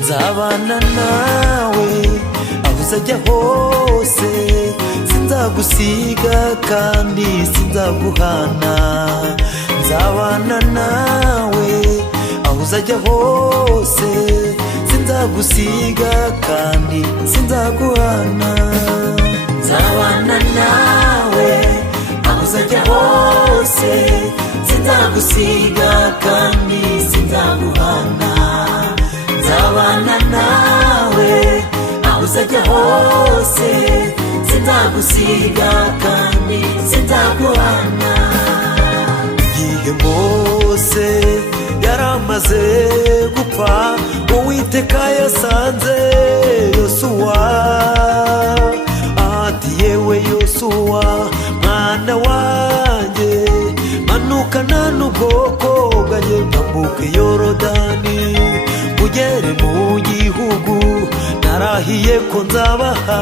Nzabana nawe ahuzajya hose, sinzagusiga kandi sinzaguhana. Nzabana nawe ahuzajya hose, sinzagusiga kandi sinzaguhana. Nzabana nawe ahuzajya hose, sinzagusiga kandi sinzaguhana. Nzabana nawe ahuzajya hose, sinzagusiga kandi sinzaguhana. Igihe Mose yaramaze gupfa, Uwiteka yasanze Yosua, ati yewe Yosua mwana wanjye, manukana nubwoko bwanjye mwambuke Yorodani, mugere mugihugu narahiye ko nzabaha,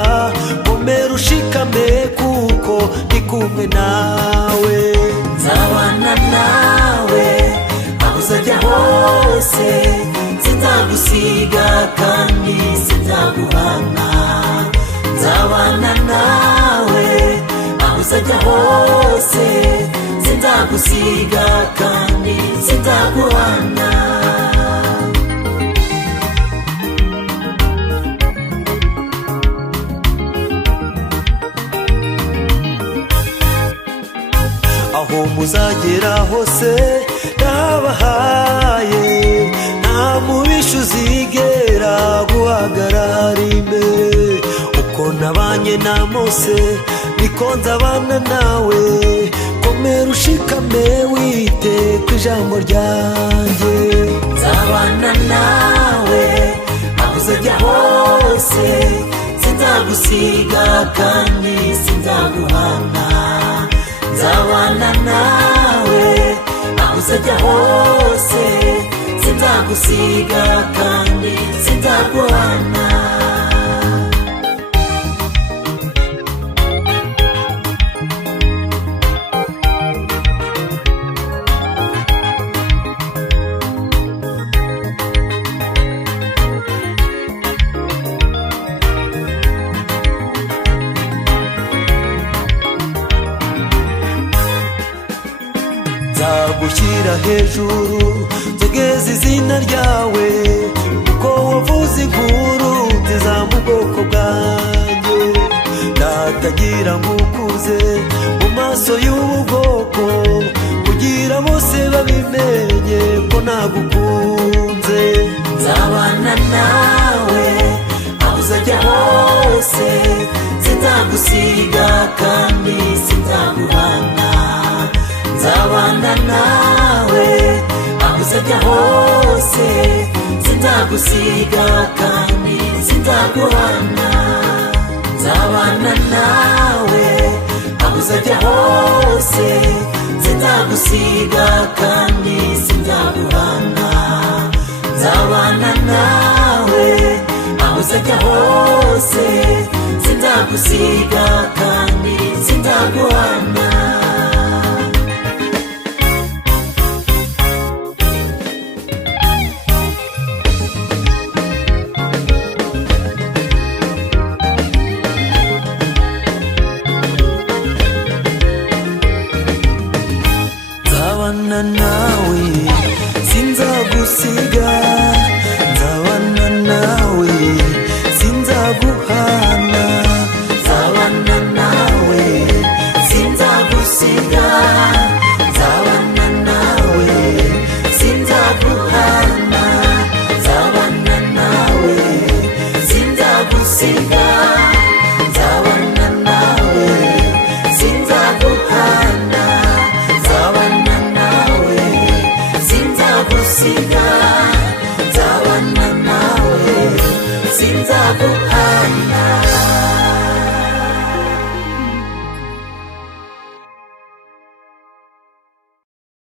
komera ushikame kuko ndi kumwe nawe. Nzabana nawe ahuzajya hose, sinzagusiga kandi sinzaguhana. Nzabana nawe ahuzajya hose, sinzagusiga kandi sinzaguhana. Aho muzagera hose ndahabaye, nta mubisha uzigera guhagarara imbere. Uko nabanye na Mose niko nzabana nawe, komera ushikame wite ku ijambo ryanjye. Nzabana nawe ahuzajya hose, sinzagusiga kandi sinzaguhana. Nzabana nawe ahuzajya hose, sinzagusiga kandi sinzaguhana. Nzagushyira hejuru nzogeza izina ryawe, kuko wavuze inkuru nziza mu bwoko bwanjye. Ndatagira ngukuze mu maso y'ubu bwoko, kugira bose babimenye ko nagukunze. Nzabana nawe ahuzajya hose, sinzagusiga kandi sinzaguhana. Nzabana nawe ahuzajya hose, sinzagusiga kandi sinzaguhana. Nzabana nawe ahuzajya hose, sinzagusiga kandi sinzaguhana. Nzabana nawe ahuzajya hose, sinzagusiga kandi